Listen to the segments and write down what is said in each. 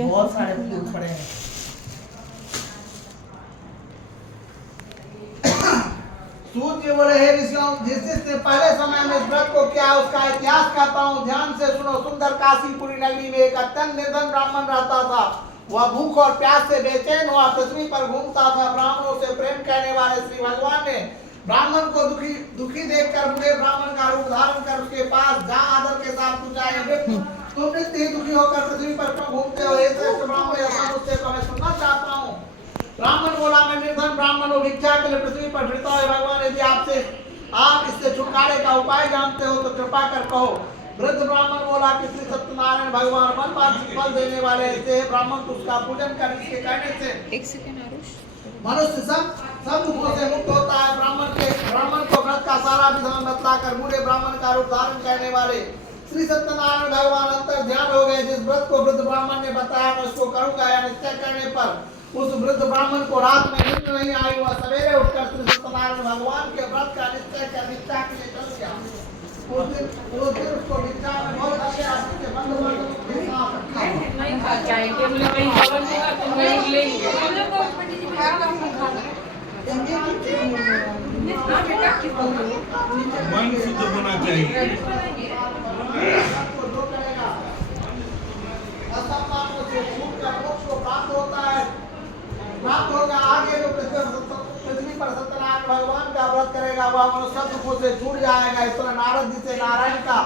बहुत सारे फूल पड़े हैं। सूत जी बोले, हे ऋषियों, जिसने पहले समय में इस व्रत को किया उसका इतिहास कहता हूँ, ध्यान से सुनो। सुंदर काशीपुरी नगरी में एक अत्यंत निर्धन ब्राह्मण रहता था। वह भूख और प्यास से बेचैन हुआ पृथ्वी पर घूमता था। ब्राह्मणों से प्रेम करने वाले श्री भगवान ने ब्राह्मण को दुखी देखकर बूढ़े ब्राह्मण का रूप धारण कर उसके पास जा आदर के साथ पूछा, तुम नित्य ही दुखी होकर पृथ्वी पर क्यों घूमते हो? हे श्रेष्ठ ब्राह्मण, ऐसा मुझसे तो मैं सुनना चाहता हूँ। ब्राह्मण बोला, मैं निर्धन ब्राह्मण हूँ, भिक्षा के लिए पृथ्वी पर फिरता हूँ। भगवान, यदि आप इससे छुटकारे का उपाय जानते हो तो कृपा कर कहो। वृद्ध ब्राह्मण बोला कि श्री सत्यनारायण भगवान मनवांछित फल देने वाले ऐसे ब्राह्मण तो उसका पूजन कर, इसके करने से एक सेकंड आरुष, मनुष्य सब दुखों से मुक्त होता है। ब्राह्मण को व्रत का सारा विधान बतलाकर बूढ़े ब्राह्मण का रूप धारण करने वाले श्री सत्यनारायण भगवान अंतर ध्यान हो गए। जिस व्रत को वृद्ध ब्राह्मण ने बताया मैं उसको करूंगा, या निश्चय करने पर उस वृद्ध ब्राह्मण को रात में नींद नहीं आई। वह सवेरे उठकर श्री सत्यनारायण भगवान के व्रत का निश्चय कर भिक्षा के लिए चल गया। उस दिन उसको भिक्षा में बहुत अच्छे आदमी बंद मन शुद्ध होना चाहिए। प्राप्त होगा। आगे जो पृथ्वी पर सत्यनारायण भगवान का व्रत करेगा वह मनुष्य सब दुखों से छूट जाएगा। इस तरह नारद जी से नारायण का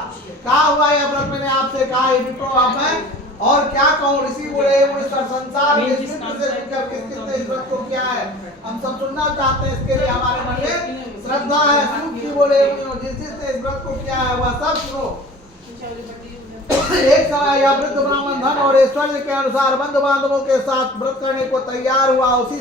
कहा हुआ यह व्रत मैंने आपसे कहा है विप्रो। अब मैं और क्या कहूँ? ऋषि बोले, मुनीश्वर, संसार के से लेकर किसने इस व्रत को किया है हम सब सुनना चाहते हैं, इसके लिए हमारे मन में श्रद्धा है। सूत जी बोले, जिसने इस व्रत को किया है वह सब सुनो। एक समय यह वृद्ध ब्राह्मण धन और ऐश्वर्य के अनुसार बंधु बांधवों के साथ व्रत करने को तैयार हुआ। उसी